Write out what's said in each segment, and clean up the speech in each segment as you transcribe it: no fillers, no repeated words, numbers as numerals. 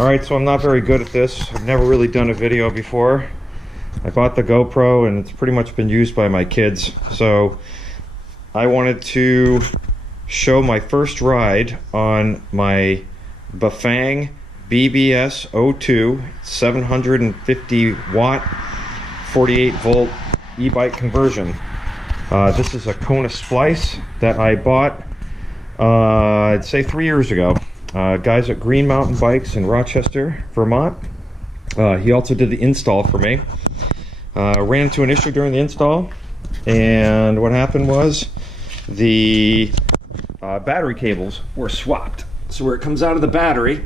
Alright, so I'm not very good at this. I've never really done a video before. I bought the GoPro and it's pretty much been used by my kids. So I wanted to show my first ride on my Bafang bbs02 750 watt 48 volt e-bike conversion. This is a Kona splice that I bought I'd say 3 years ago. Guys at Green Mountain Bikes in Rochester, Vermont. He also did the install for me. Ran into an issue during the install, and what happened was the battery cables were swapped. So where it comes out of the battery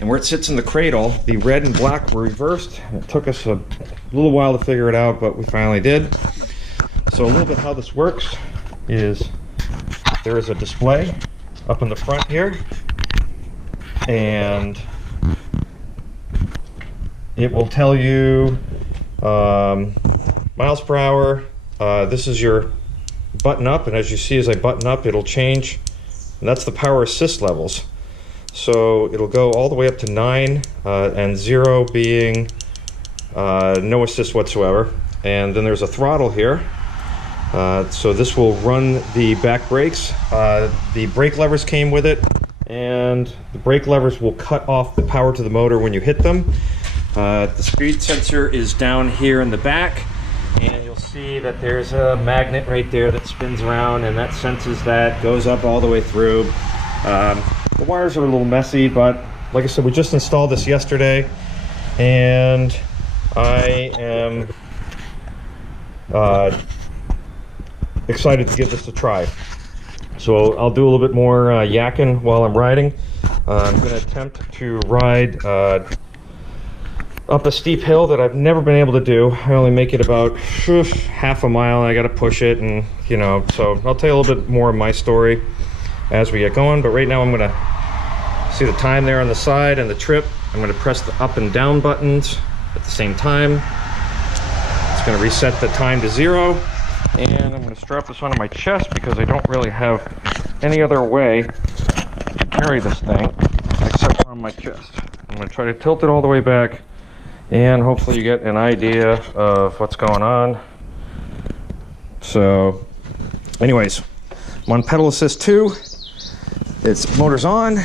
and where it sits in the cradle, the red and black were reversed. It took us a little while to figure it out, but we finally did. So a little bit how this works is there is a display up in the front here, and it will tell you miles per hour. This is your button up, and as you see, as I button up, it'll change, and that's the power assist levels. So it'll go all the way up to 9, and 0 being no assist whatsoever. And then there's a throttle here. So this will run the back brakes. The brake levers came with it, and the brake levers will cut off the power to the motor when you hit them. The speed sensor is down here in the back, and you'll see that there's a magnet right there that spins around, and that senses that, goes up all the way through. The wires are a little messy, but like I said, we just installed this yesterday, and I am excited to give this a try. So I'll do a little bit more yakking while I'm riding. I'm going to attempt to ride up a steep hill that I've never been able to do. I only make it about half a mile, and I got to push it, and you know, so I'll tell you a little bit more of my story as we get going. But right now I'm going to see the time there on the side and the trip. I'm going to press the up and down buttons at the same time. It's going to reset the time to 0, and I'm going to strap this onto my chest because I don't really have any other way to carry this thing except on my chest. I'm going to try to tilt it all the way back, and hopefully you get an idea of what's going on. So anyways, I'm on pedal assist 2. Its motor's on.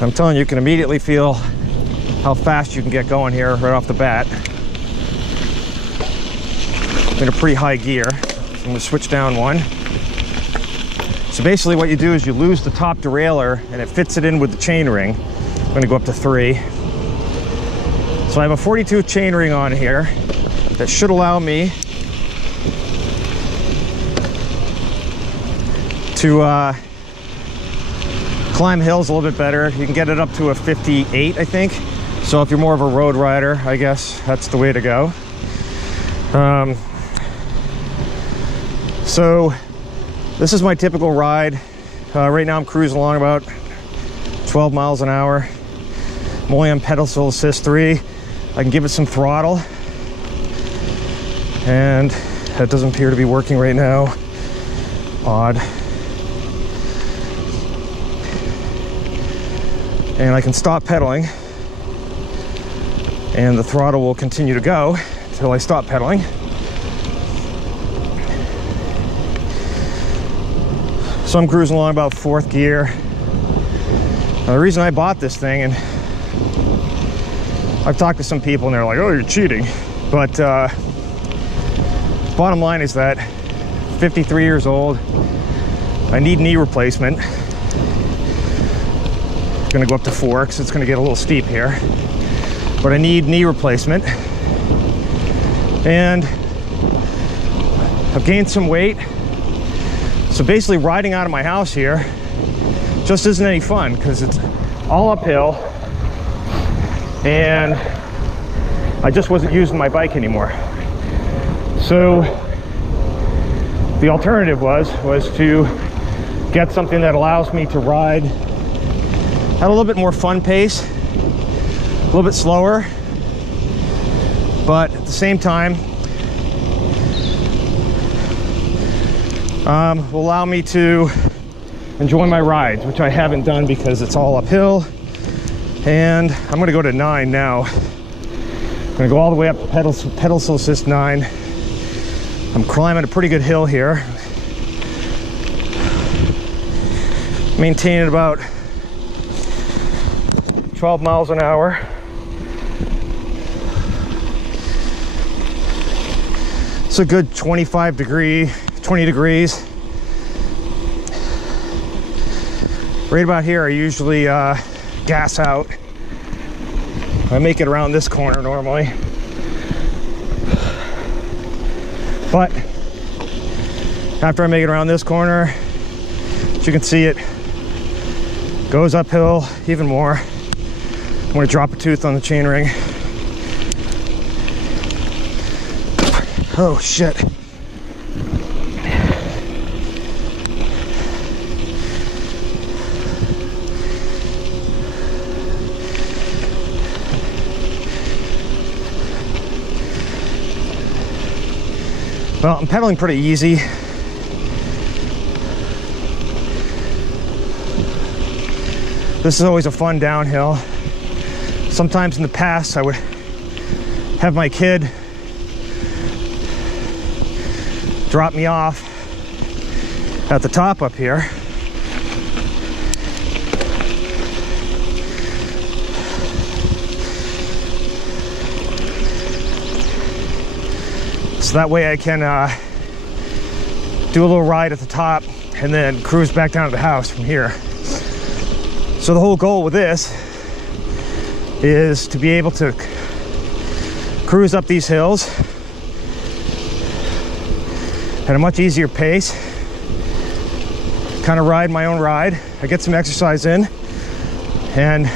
I'm telling you, you can immediately feel how fast you can get going here right off the bat. In a pretty high gear. So I'm going to switch down one. So basically what you do is you lose the top derailleur and it fits it in with the chain ring. I'm going to go up to 3. So I have a 42 chain ring on here that should allow me to climb hills a little bit better. You can get it up to a 58, I think. So if you're more of a road rider, I guess that's the way to go. So this is my typical ride. Right now I'm cruising along about 12 miles an hour. I'm only on pedal assist 3. I can give it some throttle, and that doesn't appear to be working right now. Odd. And I can stop pedaling, and the throttle will continue to go until I stop pedaling. So I'm cruising along about 4th gear. Now, the reason I bought this thing, and I've talked to some people and they're like, oh, you're cheating. But bottom line is that 53 years old, I need knee replacement. Gonna go up to 4 because it's gonna get a little steep here, but I need knee replacement, and I've gained some weight. So basically riding out of my house here just isn't any fun because it's all uphill, and I just wasn't using my bike anymore. So the alternative was to get something that allows me to ride at a little bit more fun pace, a little bit slower, but at the same time will allow me to enjoy my rides, which I haven't done because it's all uphill. And I'm gonna go to 9 now. I'm gonna go all the way up to pedal assist 9. I'm climbing a pretty good hill here. Maintaining about 12 miles an hour. It's a good 20 degrees. Right about here, I usually gas out. I make it around this corner normally. But after I make it around this corner, as you can see, it goes uphill even more. I'm gonna drop a tooth on the chainring. Oh shit. Well, I'm pedaling pretty easy. This is always a fun downhill. Sometimes in the past, I would have my kid drop me off at the top up here. So that way I can do a little ride at the top and then cruise back down to the house from here. So the whole goal with this is to be able to cruise up these hills at a much easier pace, kind of ride my own ride. I get some exercise in, and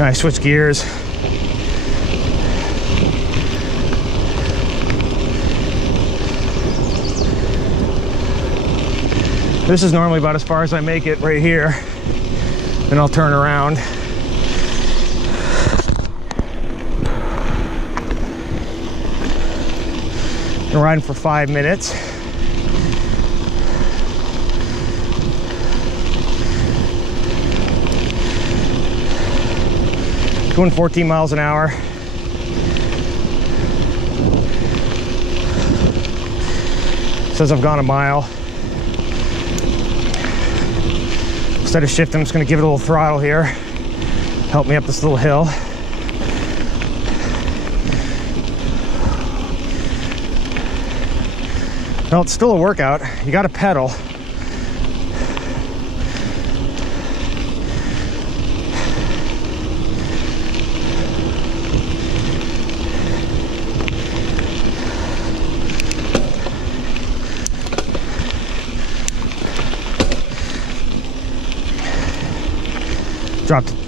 I switch gears. This is normally about as far as I make it right here. Then I'll turn around. I'm riding for 5 minutes. Going 14 miles an hour. Says I've gone a mile. Instead of shifting, I'm just going to give it a little throttle here. Help me up this little hill. Well, it's still a workout. You got to pedal.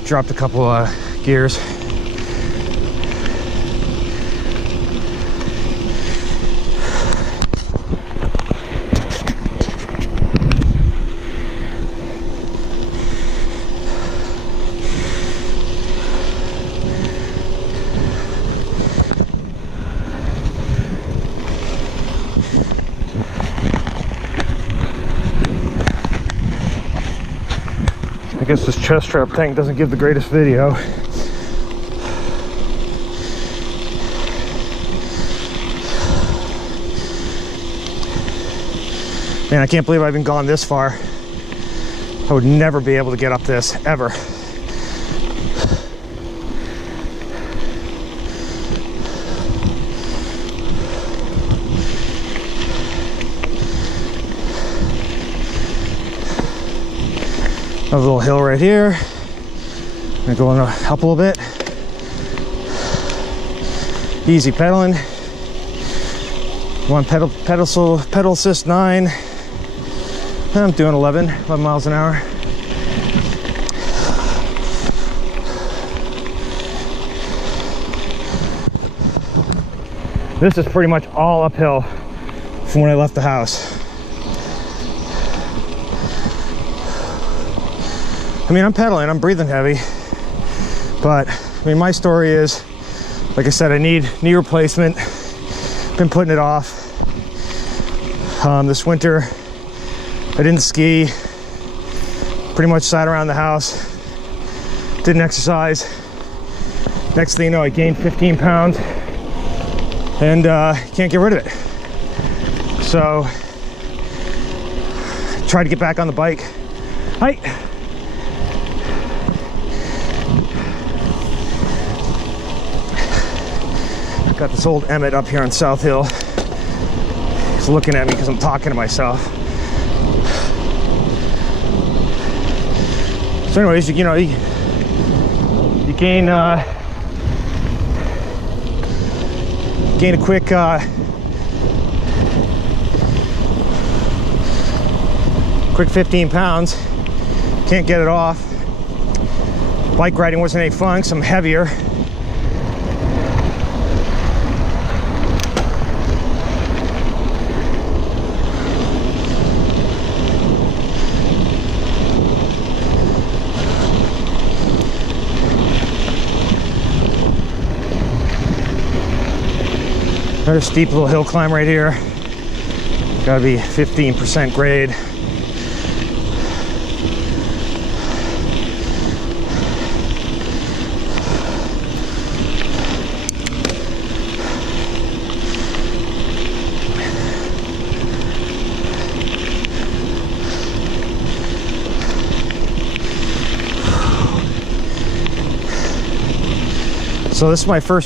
Dropped a couple gears. I guess this chest strap thing doesn't give the greatest video. Man, I can't believe I've even gone this far. I would never be able to get up this, ever. A little hill right here. I'm going up a little bit. Easy pedaling. One pedal assist 9. I'm doing 11 miles an hour. This is pretty much all uphill from when I left the house. I mean, I'm pedaling, I'm breathing heavy. But I mean, my story is, like I said, I need knee replacement. Been putting it off. This winter I didn't ski, pretty much sat around the house, didn't exercise. Next thing you know, I gained 15 pounds and can't get rid of it. So tried to get back on the bike. Hi. Got this old Emmett up here on South Hill. He's looking at me because I'm talking to myself. So anyways, you know, you gain gain a quick quick 15 pounds. Can't get it off. Bike riding wasn't any fun, so I'm heavier. Another steep little hill climb right here. Gotta be 15% grade. So this is my first